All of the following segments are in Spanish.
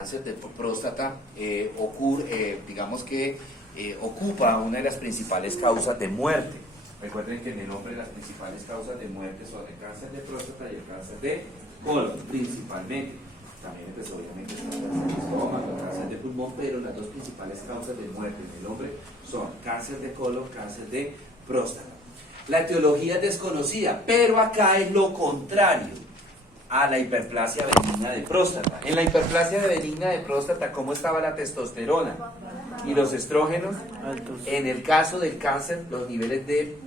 cáncer de próstata digamos que ocupa una de las principales causas de muerte. Recuerden que en el hombre las principales causas de muerte son el cáncer de próstata y el cáncer de colon, principalmente. También pues, obviamente está el cáncer de estómago, el cáncer de pulmón, pero las dos principales causas de muerte en el hombre son cáncer de colon, cáncer de próstata. La etiología es desconocida, pero acá es lo contrario a la hiperplasia benigna de próstata. En la hiperplasia benigna de próstata, ¿cómo estaba la testosterona y los estrógenos? Altos. En el caso del cáncer, los niveles de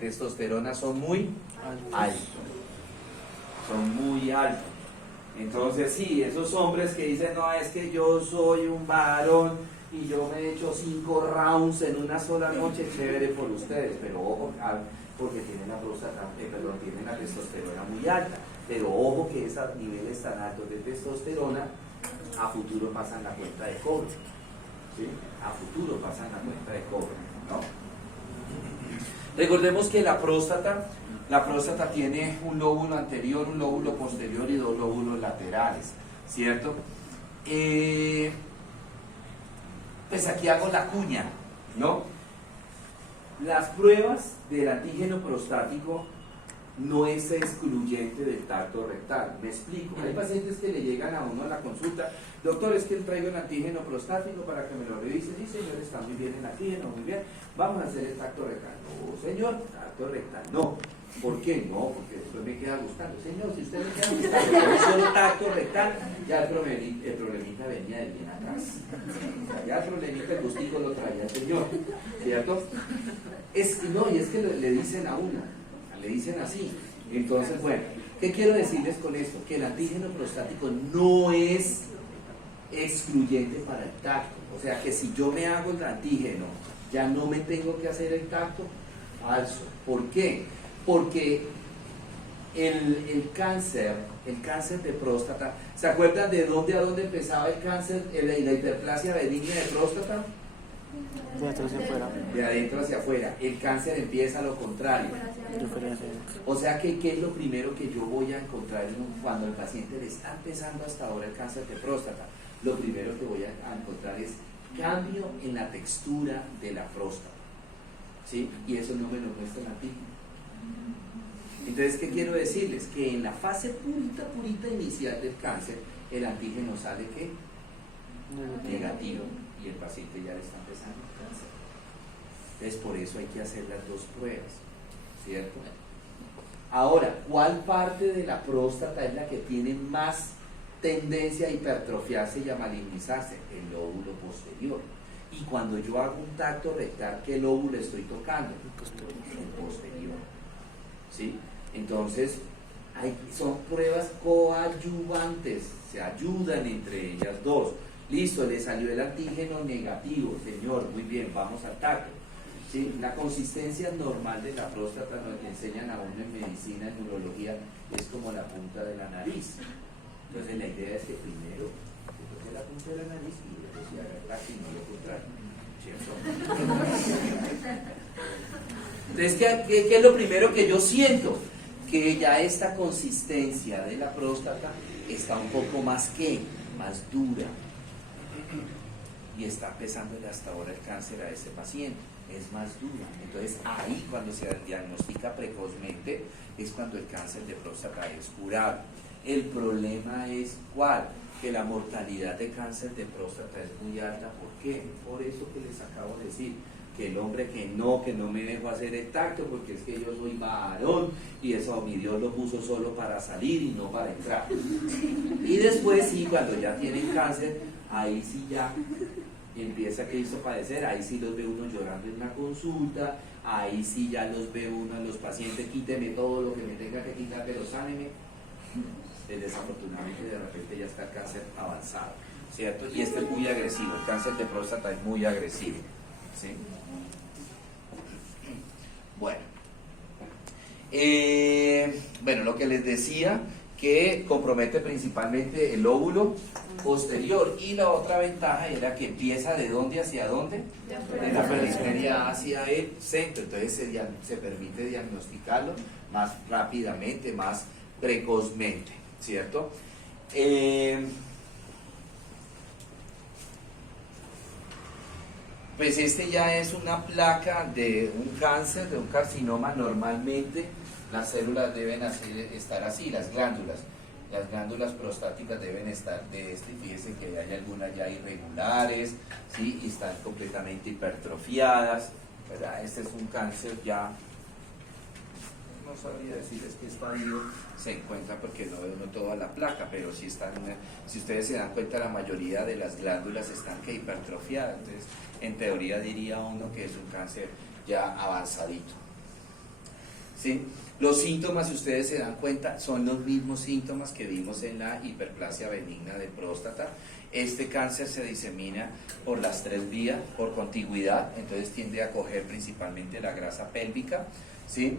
testosterona son muy altos. Son muy altos. Entonces, sí, esos hombres que dicen, no, es que yo soy un varón y yo me he hecho 5 rounds en una sola noche, chévere por ustedes, pero ojo, porque tienen la próstata, tienen la testosterona muy alta. Pero ojo que esos niveles tan altos de testosterona a futuro pasan la cuenta de cobre. ¿Sí? A futuro pasan la cuenta de cobre, ¿no? Recordemos que la próstata tiene un lóbulo anterior, un lóbulo posterior y 2 lóbulos laterales, ¿cierto? Pues aquí hago la cuña, ¿no? Las pruebas del antígeno prostático no es excluyente del tacto rectal. Me explico. Hay pacientes que le llegan a uno a la consulta, doctor, es que traigo el antígeno prostático para que me lo revise. Sí, señor, está muy bien el antígeno, muy bien. Vamos a hacer el tacto rectal. No, señor, tacto rectal no. ¿Por qué? No, porque después me queda gustando. Señor, si usted me queda gustando con un solo tacto rectal, ya el problemita venía de bien atrás. O sea, ya el problemita, el gustico lo traía el señor, ¿cierto? Y es que le dicen a uno, le dicen así. Entonces, bueno, ¿qué quiero decirles con esto? Que el antígeno prostático no es excluyente para el tacto. O sea, que si yo me hago el antígeno, ya no me tengo que hacer el tacto. Falso. ¿Por qué? Porque el cáncer de próstata, ¿se acuerdan de dónde a dónde empezaba el cáncer, la hiperplasia benigna de próstata? De adentro hacia afuera. De adentro hacia afuera. El cáncer empieza a lo contrario. O sea que, ¿qué es lo primero que yo voy a encontrar cuando el paciente le está empezando hasta ahora el cáncer de próstata? Lo primero que voy a encontrar es cambio en la textura de la próstata, ¿sí? Y eso no me lo muestra el antígeno. Entonces, ¿qué quiero decirles? Que en la fase purita inicial del cáncer, el antígeno sale ¿qué? Negativo, y el paciente ya le está empezando el cáncer. Entonces, por eso hay que hacer las dos pruebas, ¿cierto? Ahora, ¿cuál parte de la próstata es la que tiene más tendencia a hipertrofiarse y a malignizarse? El lóbulo posterior. Y cuando yo hago un tacto rectal, ¿qué lóbulo estoy tocando? El posterior. ¿Sí? Entonces, son pruebas coadyuvantes, se ayudan entre ellas dos. Listo, le salió el antígeno negativo, señor, muy bien, vamos al tacto. ¿Sí? La consistencia normal de la próstata, nos enseñan a uno en medicina, en urología, es como la punta de la nariz. Entonces la idea es que primero se toque la punta de la nariz y después se haga el tacto y no lo contrario, ¿cierto? Entonces, ¿qué es lo primero que yo siento? Que ya esta consistencia de la próstata está un poco más dura, y está empezándole hasta ahora el cáncer a ese paciente, es más dura. Entonces ahí, cuando se diagnostica precozmente, es cuando el cáncer de próstata es curable. El problema es ¿cuál? Que la mortalidad de cáncer de próstata es muy alta. ¿Por qué? Por eso que les acabo de decir, que el hombre que no me dejó hacer el tacto porque es que yo soy varón y eso mi Dios lo puso solo para salir y no para entrar. Y después sí, cuando ya tienen cáncer, ahí sí ya empieza que hizo padecer, ahí sí los ve uno llorando en una consulta, ahí sí ya los ve uno a los pacientes, quíteme todo lo que me tenga que quitar, pero sáneme. Desafortunadamente de repente ya está el cáncer avanzado, ¿cierto? Y este es muy agresivo, el cáncer de próstata es muy agresivo, ¿sí? Bueno, lo que les decía, que compromete principalmente el lóbulo posterior, y la otra ventaja era que empieza ¿de dónde hacia dónde? De la periferia hacia el centro. Entonces se permite diagnosticarlo más rápidamente, más precozmente, ¿cierto? Pues este ya es una placa de un cáncer, de un carcinoma. Normalmente las células deben estar así, las glándulas prostáticas deben estar de este. Fíjense que hay algunas ya irregulares, ¿sí? Y están completamente hipertrofiadas, ¿verdad? Este es un cáncer ya, no sabría decirles qué estadio se encuentra porque no veo uno toda la placa, pero sí están, si ustedes se dan cuenta, la mayoría de las glándulas están que hipertrofiadas. Entonces, en teoría diría uno que es un cáncer ya avanzadito, ¿sí? Los síntomas, si ustedes se dan cuenta, son los mismos síntomas que vimos en la hiperplasia benigna de próstata. Este cáncer se disemina por las 3 vías, por contigüidad, entonces tiende a coger principalmente la grasa pélvica, ¿sí?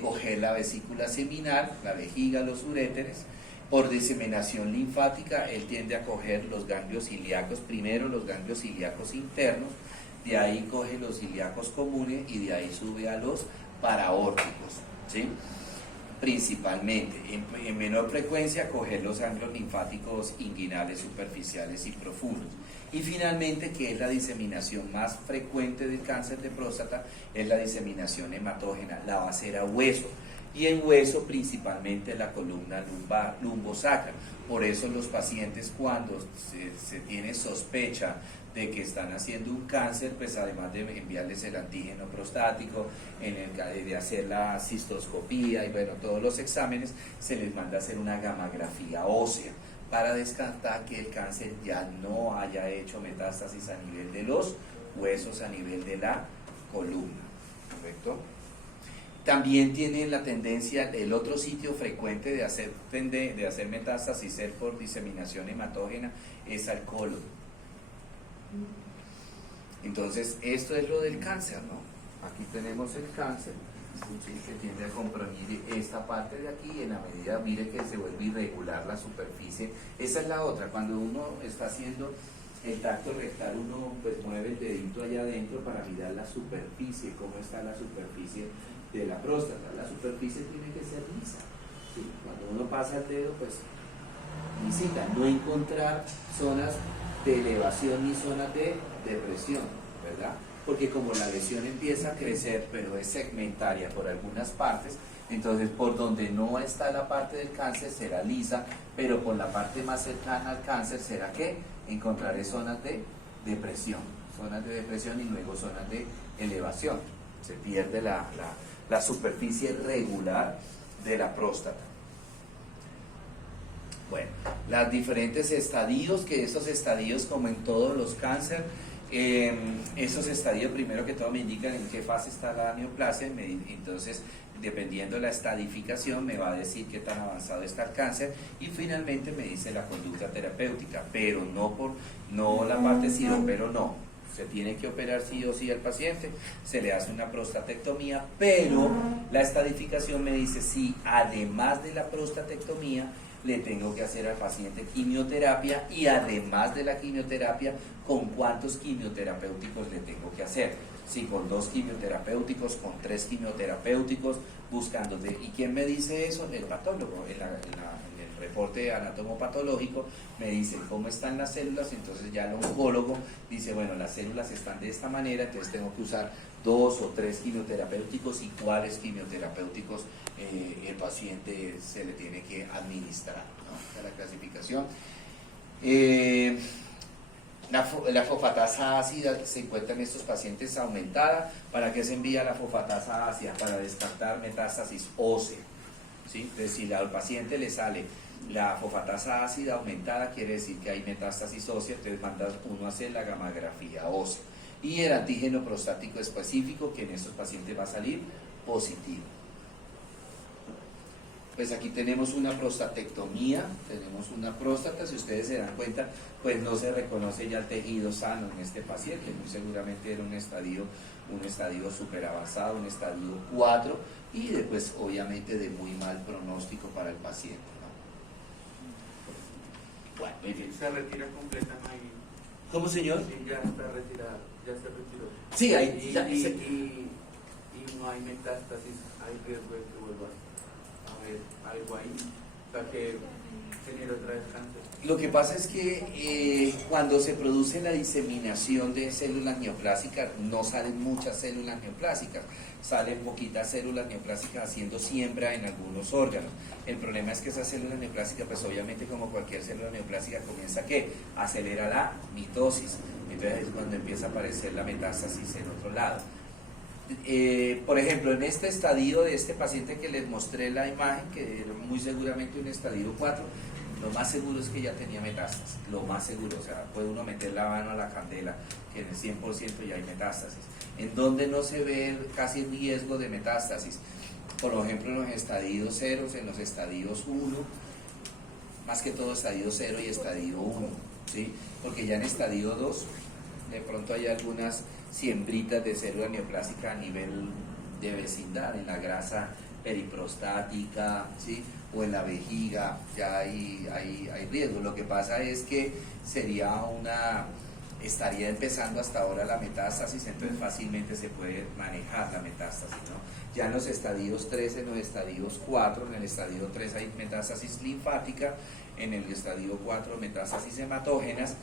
Coger la vesícula seminal, la vejiga, los uréteres. Por diseminación linfática, él tiende a coger los ganglios ilíacos, primero los ganglios ilíacos internos, de ahí coge los ilíacos comunes y de ahí sube a los paraórticos, ¿sí? Principalmente, en menor frecuencia, coger los ganglios linfáticos inguinales, superficiales y profundos. Y finalmente, que es la diseminación más frecuente del cáncer de próstata, es la diseminación hematógena, la va a ser a hueso. Y en hueso principalmente la columna lumbar, lumbosacra. Por eso los pacientes, cuando se tiene sospecha de que están haciendo un cáncer, pues además de enviarles el antígeno prostático, de hacer la cistoscopía y bueno, todos los exámenes, se les manda a hacer una gamografía ósea para descartar que el cáncer ya no haya hecho metástasis a nivel de los huesos, a nivel de la columna, ¿correcto? También tienen la tendencia, el otro sitio frecuente de hacer metástasis por diseminación hematógena es al colon. Entonces, esto es lo del cáncer, ¿no? Aquí tenemos el cáncer, ¿sí? Que tiende a comprimir esta parte de aquí, en la medida, mire que se vuelve irregular la superficie. Esa es la otra, cuando uno está haciendo el tacto rectal, uno pues mueve el dedito allá adentro para mirar la superficie, cómo está la superficie de la próstata. La superficie tiene que ser lisa, ¿sí? Cuando uno pasa el dedo, pues necesita no encontrar zonas de elevación ni zonas de depresión, ¿verdad? Porque como la lesión empieza a crecer, pero es segmentaria por algunas partes, entonces por donde no está la parte del cáncer será lisa, pero por la parte más cercana al cáncer será que encontraré zonas de depresión y luego zonas de elevación. Se pierde la superficie regular de la próstata. Bueno, los diferentes estadios, que esos estadios, como en todos los cánceres, esos estadios primero que todo me indican en qué fase está la neoplasia, entonces dependiendo de la estadificación me va a decir qué tan avanzado está el cáncer y finalmente me dice la conducta terapéutica, pero no la parte pero no. Se tiene que operar sí o sí al paciente, se le hace una prostatectomía, pero la estadificación me dice si además de la prostatectomía le tengo que hacer al paciente quimioterapia y además de la quimioterapia, ¿con cuántos quimioterapéuticos le tengo que hacer? Si con 2 quimioterapéuticos, con 3 quimioterapéuticos, buscando. ¿Y quién me dice eso? El patólogo. En el reporte anatomopatológico me dice cómo están las células, entonces ya el oncólogo dice, bueno, las células están de esta manera, entonces tengo que usar 2 o 3 quimioterapéuticos y cuáles quimioterapéuticos el paciente se le tiene que administrar, ¿no? Esta es la clasificación. La fosfatasa ácida se encuentra en estos pacientes aumentada. ¿Para qué se envía la fosfatasa ácida? Para descartar metástasis ósea, ¿sí? Entonces, si al paciente le sale la fosfatasa ácida aumentada, quiere decir que hay metástasis ósea, entonces manda uno a hacer la gamografía ósea. Y el antígeno prostático específico, que en estos pacientes va a salir positivo. Pues aquí tenemos una prostatectomía, tenemos una próstata, si ustedes se dan cuenta, pues no se reconoce ya el tejido sano en este paciente, muy seguramente era un estadio súper avanzado, un estadio 4, y después obviamente de muy mal pronóstico para el paciente, ¿no? Bueno, muy bien. ¿Se retira completa, no hay? ¿Cómo, señor? Sí, ya está retirado, ya se retiró. Sí, ahí y no hay metástasis, hay riesgo de que vuelva a haber algo ahí. O sea que tener otra vez cáncer. Lo que pasa es que cuando se produce la diseminación de células neoplásicas, no salen muchas células neoplásicas, salen poquitas células neoplásicas haciendo siembra en algunos órganos. El problema es que esas células neoplásicas, pues obviamente como cualquier célula neoplásica, comienza ¿qué? Acelera la mitosis. Entonces es cuando empieza a aparecer la metástasis en otro lado. Por ejemplo, en este estadio de este paciente que les mostré la imagen, que era muy seguramente un estadio 4, lo más seguro es que ya tenía metástasis, lo más seguro, o sea, puede uno meter la mano a la candela, que en el 100% ya hay metástasis. En donde no se ve casi riesgo de metástasis, por ejemplo en los estadios ceros, en los estadios 1, más que todo estadio 0 y estadio 1, ¿sí? Porque ya en estadio 2, de pronto hay algunas siembritas de célula neoplásica a nivel de vecindad, en la grasa periprostática, ¿sí? O en la vejiga, ya hay riesgo. Lo que pasa es que estaría empezando hasta ahora la metástasis, entonces fácilmente se puede manejar la metástasis, ¿no? Ya en los estadios 3, en los estadios 4, en el estadio 3 hay metástasis linfática, en el estadio 4 metástasis hematógenas,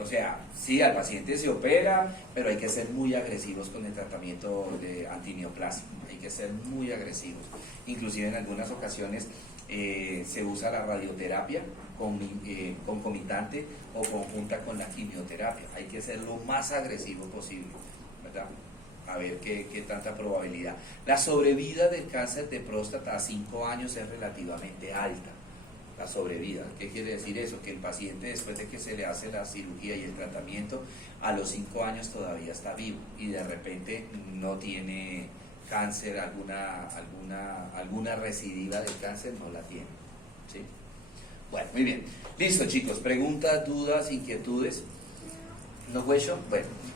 o sea, sí, al paciente se opera, pero hay que ser muy agresivos con el tratamiento de antineoplásico, hay que ser muy agresivos. Inclusive en algunas ocasiones se usa la radioterapia concomitante o conjunta con la quimioterapia. Hay que ser lo más agresivo posible, ¿verdad? A ver qué tanta probabilidad. La sobrevida del cáncer de próstata a 5 años es relativamente alta. La sobrevida. ¿Qué quiere decir eso? Que el paciente, después de que se le hace la cirugía y el tratamiento, a los 5 años todavía está vivo y de repente no tiene cáncer, alguna recidiva del cáncer no la tiene, ¿sí? Bueno, muy bien. Listo, chicos. Preguntas, dudas, inquietudes. ¿No, Hueso? Bueno,